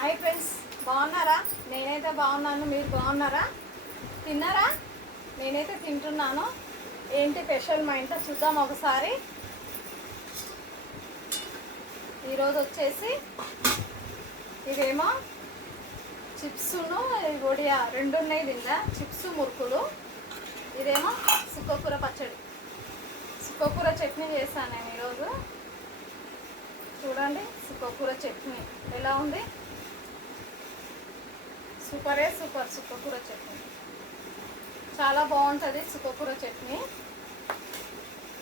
Hi friends, బాగున్నారా? నేనైతే బాగున్నాను. మీరు బాగున్నారా? తిన్నారా? నేనైతే తింటున్నాను. ఏంటి స్పెషల్ మా ఇంట్లో చూద్దాం ఒకసారి. ఈరోజు వచ్చేసి ఇదేమో చిప్స్ను ఒడియా రెండు ఉన్నాయి. దీంట్లో చిప్స్ మురుకులు, ఇదేమో సుక్కకూర పచ్చడి, సుక్కకూర చట్నీ చేశాను నేను ఈరోజు. చూడండి సుక్కకూర చట్నీ ఎలా ఉంది. సూపరే సూపర్. సుక్కకూర చట్నీ చాలా బాగుంటుంది. సుక్కకూర చట్నీ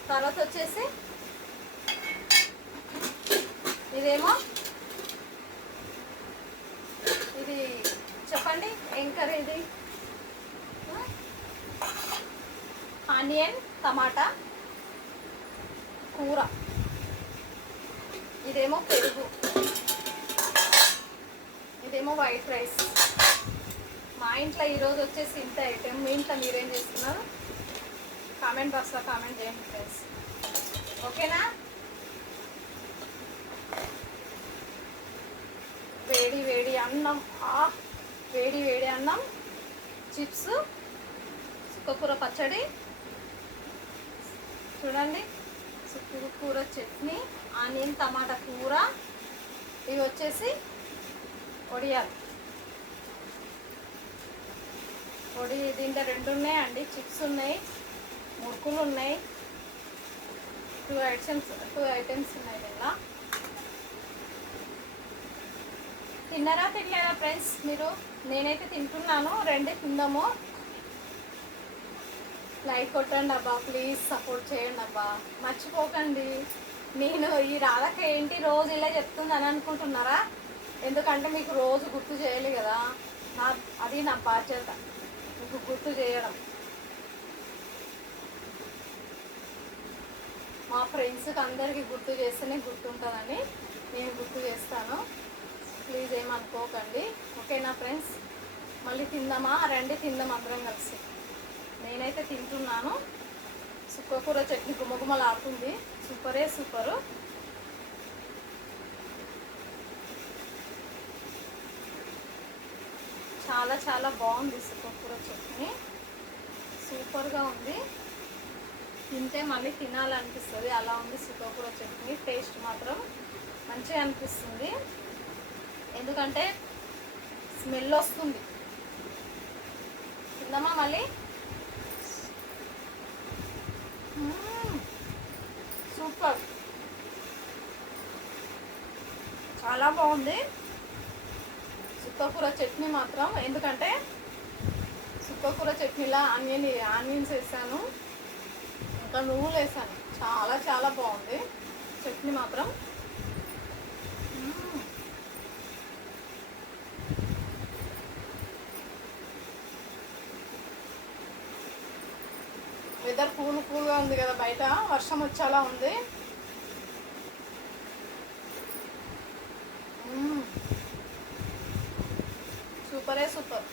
తర్వాత వచ్చేసి ఇదేమో ఇది చెప్పండి ఏం కర్రీ ఇది? ఆనియన్ టమాటా కూర. ఇదేమో పెరుగు, ఇదేమో వైట్ రైస్. మా ఇంట్లో ఈరోజు వచ్చేసి ఇంత ఐటెం. మీ ఇంట్లో మీరేం చేస్తున్నారు? కామెంట్ బాక్స్లో కామెంట్ చేయండి ఫ్రెండ్స్, ఓకేనా? వేడి వేడి అన్నం, వేడి వేడి అన్నం, చిప్స్, సుక్కకూర పచ్చడి, చూడండి సుక్కకూర చట్నీ, ఆనియన్ టమాటా కూర, ఇవి వచ్చేసి ఒడియాలు. దీంట్లో రెండు ఉన్నాయండి. చిప్స్ ఉన్నాయి, మురుకులు ఉన్నాయి. టూ ఐటమ్స్ ఉన్నాయి దీనిలో. తిన్నారా తినలేరా ఫ్రెండ్స్ మీరు? నేనైతే తింటున్నాను. రెండే తిందాము. లైక్ కొట్టండి అబ్బా, ప్లీజ్ సపోర్ట్ చేయండి అబ్బా, మర్చిపోకండి. నేను ఈ రాధక ఏంటి రోజు ఇలా చెప్తుంది అని అనుకుంటున్నారా? ఎందుకంటే మీకు రోజు గుర్తు చేయాలి కదా, అది నా బాధ్యత, మీకు గుర్తు చేయడం. మా ఫ్రెండ్స్కి అందరికీ గుర్తు చేస్తేనే గుర్తుంటుందని నేను గుర్తు చేస్తాను. ప్లీజ్ ఏమనుకోకండి, ఓకేనా ఫ్రెండ్స్? మళ్ళీ తిందామా? రండి తిందాం అందరం కలిసి. నేనైతే తింటున్నాను. సుక్కకూర చట్నీ గుమగుమలాడుతుంది. సూపరే సూపరు. చాలా చాలా బాగుంది సుక్కకూర చట్నీ, సూపర్గా ఉంది. తింటే మళ్ళీ తినాలనిపిస్తుంది, అలా ఉంది సుక్కకూర చట్నీ. టేస్ట్ మాత్రం మంచిగా అనిపిస్తుంది, ఎందుకంటే స్మెల్ వస్తుంది. తిందామా మళ్ళీ? సూపర్, చాలా బాగుంది సుక్కకూర చట్నీ మాత్రం. ఎందుకంటే సుక్కకూర చట్నీలో ఆనియన్స్ వేసాను, ఇంకా నువ్వులు వేసాను. చాలా చాలా బాగుంది చట్నీ మాత్రం. వెదర్ కూల్గా ఉంది కదా, బయట వర్షం వచ్చేలా ఉంది. సూపరే సూపర్.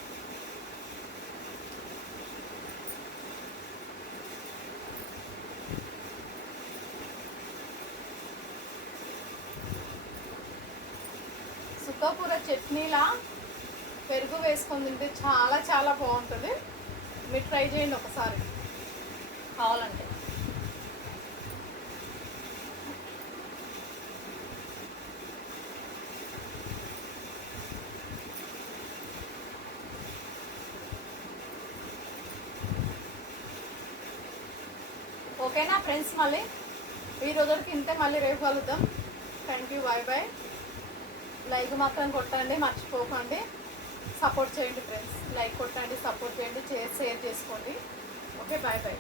సుక్కకూర చట్నీలా పెరుగు వేసుకొని తింటే చాలా చాలా బాగుంటుంది. మీరు ట్రై చేయండి ఒకసారి కావాలంటే. ఓకేనా ఫ్రెండ్స్? మళ్ళీ ఈ రోజుకి ఇంతే, మళ్ళీ రేపు కలుద్దాం. Thank you, bye bye. Like మాత్రం కొట్టండి, మర్చిపోకండి. సపోర్ట్ చేయండి ఫ్రెండ్స్. లైక్ కొట్టండి, సపోర్ట్ చేయండి, షేర్ చేసుకోండి. Okay, bye bye.